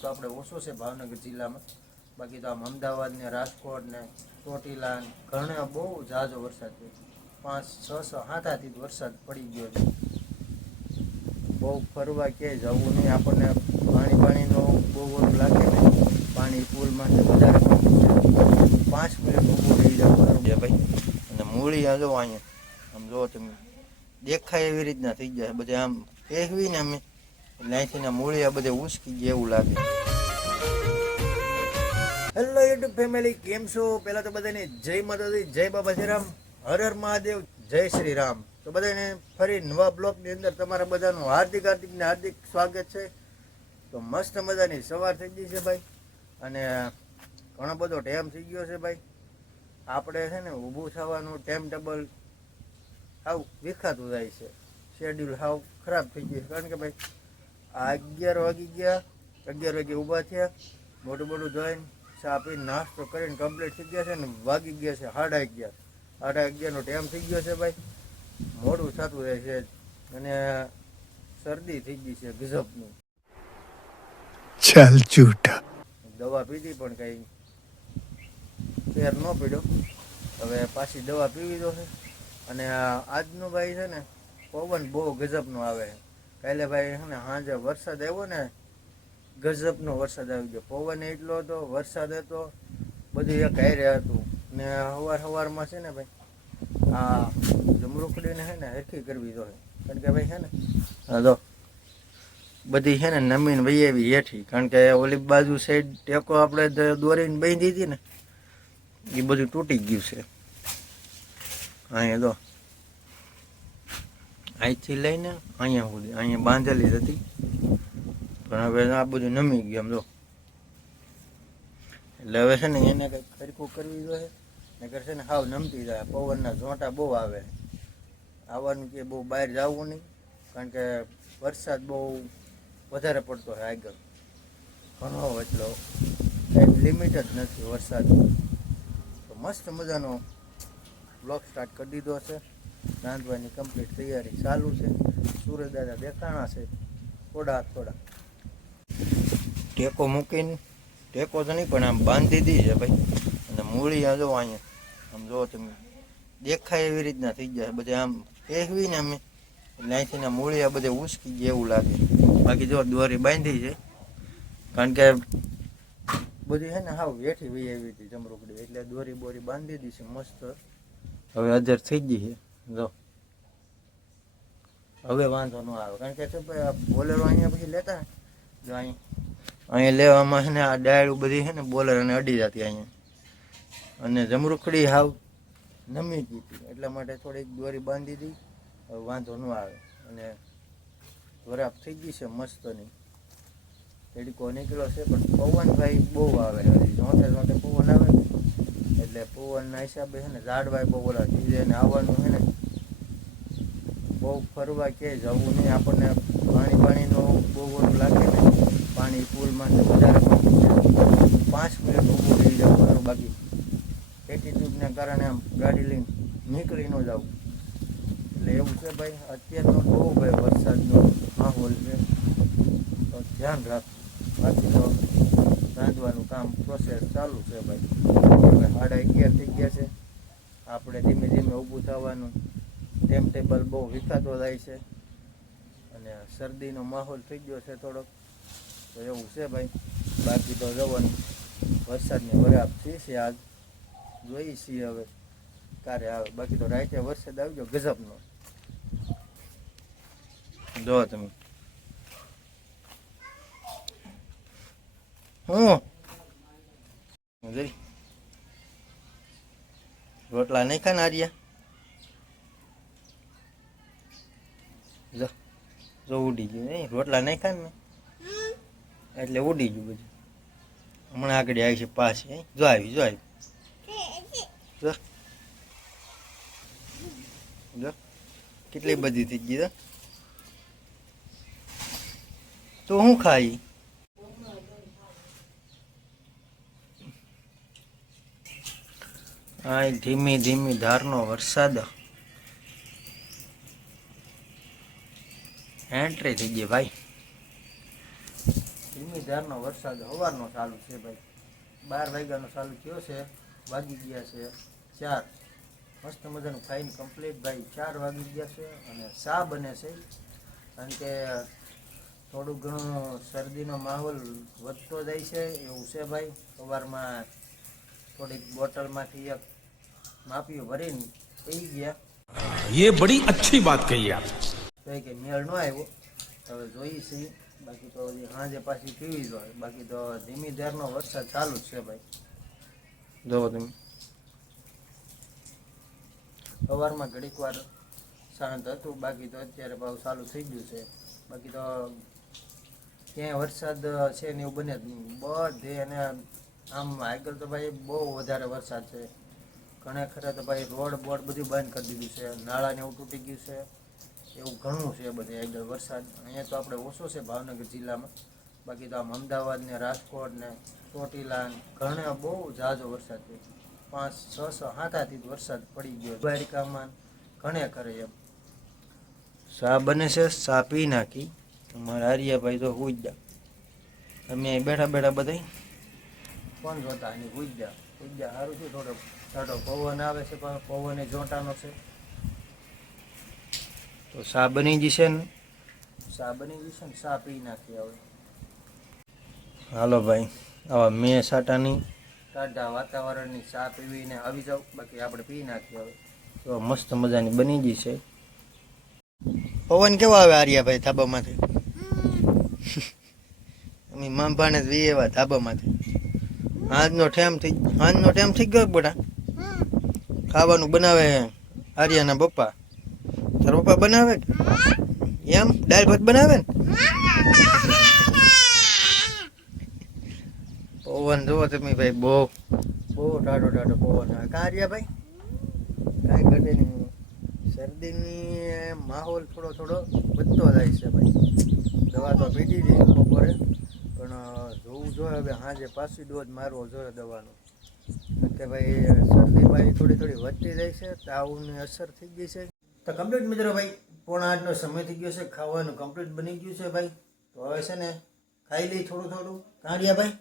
તો આપણે ઓછો છે ભાવનગર જિલ્લામાં. બાકી તો આમ અમદાવાદ ને રાજકોટ ને ચોટીલા ઘણા બહુ ઝાઝો વરસાદ છે. પાંચ, છ સાત આથી વરસાદ પડી ગયો છે. બહુ ફરવા ક્યાંય જવું નહીં. આપણને પાણી પાણીનો બહુ ઓછું લાગે ને પાણી પુલમાં વધારે પાંચ મિનિટ ઊભું રહી જવું. ભાઈ, અને મૂળી આ જો અહીંયા, આમ જો તમે દેખાય એવી રીતના થઈ જાય. બધે આમ કહેવી ને અમે એટલે અહીંથી આ બધે ઉસકી ગયા એવું લાગે. હેલો યુટ્યુબ ફેમિલી કેમ છો? પહેલાં તો બધાને જય માતાજી, જય બાબા શ્રીરામ, હર હર મહાદેવ, જય શ્રી રામ તો બધાને ફરી નવા બ્લોગની અંદર તમારા બધાનું હાર્દિક હાર્દિક ને હાર્દિક સ્વાગત છે. તો મસ્ત મજાની સવાર થઈ ગઈ છે ભાઈ. અને ઘણો બધો ટાઈમ થઈ ગયો છે ભાઈ. આપણે છે ને ઊભું થવાનું ટાઈમ ટેબલ આવું વિખાતું જાય છે. શેડ્યુલ હાવ ખરાબ થઈ ગયું કારણ કે ભાઈ આ અગિયાર વાગી ગયા. અગિયાર વાગે ઊભા થયા. મોટું મોટું જોઈને ચા પીને નાસ્તો કરીને કમ્પ્લીટ થઈ ગયા છે ને વાગી ગયા છે સાડા અગિયાર. સાડા અગિયારનો ટાઈમ થઈ ગયો છે ભાઈ. મોડું થતું રહે છે. અને શરદી થઈ ગઈ છે ગઝબનું ચાલ ચૂટા દવા પીધી પણ કઈ. ફેર ન પીડ્યો. હવે પાછી દવા પીવી દો છે. અને આજનો ભાઈ છે ને પવન બહુ ગજબનો આવે. છે કાલે ભાઈ છે ને સાંજે વરસાદ આવ્યો ને, ગજબનો વરસાદ આવી ગયો. પવન એટલો હતો, વરસાદ હતો, બધું એક હારે હતું. ને સવાર સવારમાં છે ને ભાઈ, આ જમરૂખડીને છે ને હરખી કરવી જોઈએ. કારણ કે ભાઈ છે ને હા જો બધી છે ને નમીન વહી એવી હેઠી. કારણ કે ઓલી બાજુ સાઈડ ટેકો આપણે દોરીને બાંધી હતી ને એ બધું તૂટી ગયું છે. અહીંયા જો અહીંથી લઈને અહીંયા સુધી, અહીંયા બાંધેલી હતી. પણ હવે આ બધું નમી ગયું, આમ જો. એટલે હવે છે ને એને કંઈક ખરખું કરવી જોઈએ. નગર છે ને હાવ નમતી જાય. પવનના ઝોંટા બહુ આવે. આવવાનું કે બહુ બહાર જવું નહીં. કારણ કે વરસાદ બહુ વધારે પડતો હોય આગળ. ઘણો એટલો કંઈક લિમિટ જ નથી વરસાદ તો મસ્ત મજાનો બ્લોક સ્ટાર્ટ કરી દીધો છે. રાંધવાની કમ્પ્લીટ તૈયારી ચાલુ છે. સૂરજ દાદા દેખાણા છે. થોડા થોડા. ટેકો મૂકીને, ટેકો તો નહીં, પણ આમ બાંધી દીધી છે ભાઈ. અને મૂળી આ જો અહીંયા, આમ જો તમે દેખાય એવી રીતના થઈ જાય. બધે આમ કહેવી ને અમે. એટલે અહીંથી મૂળી આ બધે ઉસકી ગયા એવું લાગે. બાકી જો દોરી બાંધી છે. કારણ કે બધી છે ને હાવ વેઠી વહી આવી હતી જમરૂકડી. એટલે દોરી બોરી બાંધી દીધી છે મસ્ત. હવે હાજર થઈ ગઈ છે. જો. હવે વાંધો ન આવે. કારણ કે બોલેરો અહીંયા પછી લેતા? જો અહીં. અહીંયા લેવામાં છે ને આ ડાયરું બધી છે ને બોલર અને અડી જતી અહીંયા. અને જમરૂખડી હાવ નમી ગઈ એટલા માટે થોડીક દોરી બાંધી હતી હવે વાંધો ન આવે. અને વરાપ થઈ ગઈ છે મસ્તની. તડકો કિલો છે, પણ પવન ભાઈ બહુ આવે જોતે જોતે પવન આવે. એટલે પવનના હિસાબે છે ને ઝાડવાય બહુ ઓલા ધીરે ને આવવાનું છે ને બહુ ફરવા ક્યાંય જવું નહીં. આપણને પાણી પાણીનો બહુ ઓલું લાગે ને. પાણી પુલમાં વધારે પાંચ મિનિટ ઊભું રહી જવું મારું બાકી. એટીટ્યુડને કારણે આમ ગાડી લઈને નીકળી ન જવું એટલે એવું છે ભાઈ, અત્યારનો બહુ ભાઈ વરસાદનો માહોલ છે. તો ધ્યાન રાખ બાકી તો રાંધવાનું કામ પ્રોસેસ ચાલુ છે ભાઈ. સાડા અગિયાર થઈ ગયા છે. આપણે ધીમે ધીમે ઊભું થવાનું. ટાઈમ ટેબલ બહુ વિખાતો જાય છે. અને શરદીનો માહોલ થઈ ગયો છે થોડોક. તો એવું છે ભાઈ. બાકી તો જવાનું. વરસાદની વરાપ થઈ છે આજ. જોઈ છીએ હવે ક્યારે આવે. બાકી તો રાતે વરસાદ આવી ગયો ગજબનો. જો તમે. હું જોઈ રોટલા નહીં ખાને આર્યા? જો જો ઉડી ગયું નહીં, રોટલા નહીં ખાને? એટલે ઉડી ગયું બધું. હમણાં આગળ આવી છે પાછી? જો આવી જો આવી. જો. જો. કેટલી બધી થઈ ગઈ તો તો હું ખાઈ? આ ધીમી ધીમી ધારનો વરસાદ. એન્ટ્રી થઈ ગઈ ભાઈ. ધીમી ધારનો વરસાદ સવારનો ચાલુ છે ભાઈ. બાર વાગ્યાનો ચાલુ થયો છે, વાગી ગયા છે ચાર. મસ્ત મજાનું ફાઇન કમ્પ્લીટ ભાઈ. ચાર વાગી ગયા છે અને સા બને છે. કારણ કે થોડું ઘણું શરદીનો માહોલ વધતો જાય છે, એવું છે ભાઈ. સવારમાં થોડીક બોટલમાંથી એક માપીઓ ભરીને થઈ ગયા. એ બડી અચ્છી વાત કહી આપ. તો કે મેળ નો આવ્યો. હવે જોઈએ છે. બાકી તો હાજે પાછી પીવી જ હોય. બાકી તો ધીમી ધારનો વરસાદ ચાલુ જ છે ભાઈ. જોવો તમે. સવારમાં ઘડીક વાર શાંત હતું. બાકી તો અત્યારે ભાવ ચાલુ થઈ ગયું છે. બાકી તો ક્યાંય વરસાદ છે ને એવું બને જ નહીં. બધે અને આમ આગળ તો ભાઈ બહુ વધારે વરસાદ છે. ઘણા ખરા તો ભાઈ રોડ બોડ બધું બંધ કરી દીધું છે. નાળા ને એવું તૂટી ગયું છે. એવું ઘણું છે બધે આગળ વરસાદ. અહીંયા તો આપણે ઓછો છે ભાવનગર જિલ્લામાં. બાકી તો આમ અમદાવાદ ને રાજકોટ ને ચોટીલા ઘણા બહુ ઝાઝો વરસાદ છે. પાંચ, છ સાત આથી વરસાદ પડી ગયો દ્વારિકામાં ઘણે કરે એમ. સા બને છે, સા પી નાખી. અમારા આર્યાભાઈ તો હું જ અમે બેઠા બેઠા બધા કોણ જોતા એની હુઈ ગયા સારું છે થોડો થોડો પવન આવે છે પણ પવન એ જોટાનો છે. તો ચા બની જશે ને? સા બની જશે ને? સા પી નાખી હવે? હાલો ભાઈ આવા મેં સાટાની ટાઢા વાતાવરણની ચા પીવીને આવી જાવ બાકી આપણે પી નાખીએ હવે. તો મસ્ત મજાની બની ગઈ છે. પવન કેવો આવે આર્યાભાઈ ધાબામાંથી? અમે માંભાને જ વી એવા ધાબામાંથી. આજનો ટાઈમ થઈ આજનો ટાઈમ થઈ ગયો બેટા? ખાવાનું બનાવે આર્યાના પપ્પા. તાર પપ્પા બનાવે એમ? દાળ ભાત બનાવે ને? પવન જુઓ તમે ભાઈ, બહુ બહુ ટાઢો ટાઢો પવન આવે. કાં આર્યા ભાઈ? કાંઈ ઘટે નહીં. શરદીની માહોલ થોડો થોડો વધતો જાય છે ભાઈ. દવા તો પીધી હતી બપોરે. પણ જોવું જોઈએ હવે સાંજે પાછી ડોઝ મારવો જોઈએ દવાનો. કે ભાઈ શરદી ભાઈ થોડી થોડી વધતી જાય છે તાવની અસર થઈ ગઈ છે. તો કમ્પ્લીટ મિત્રો ભાઈ, પોણા આઠનો સમય થઈ ગયો છે, ખાવાનું કમ્પ્લીટ બની ગયું છે ભાઈ. તો હવે છે ને, ખાઈ લઈ થોડું થોડું. કાંડિયા ભાઈ?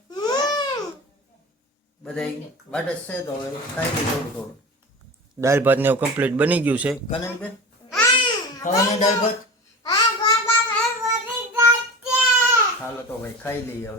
બધા વાટ છે, તો હવે ખાઈ લઈ થોડું થોડું. દાળ ભાત ને કમ્પ્લીટ બની ગયું છે. કનનબેન? ખાવાનું દાળ ભાત? હાલો તો ભાઈ ખાઈ લઈએ હવે.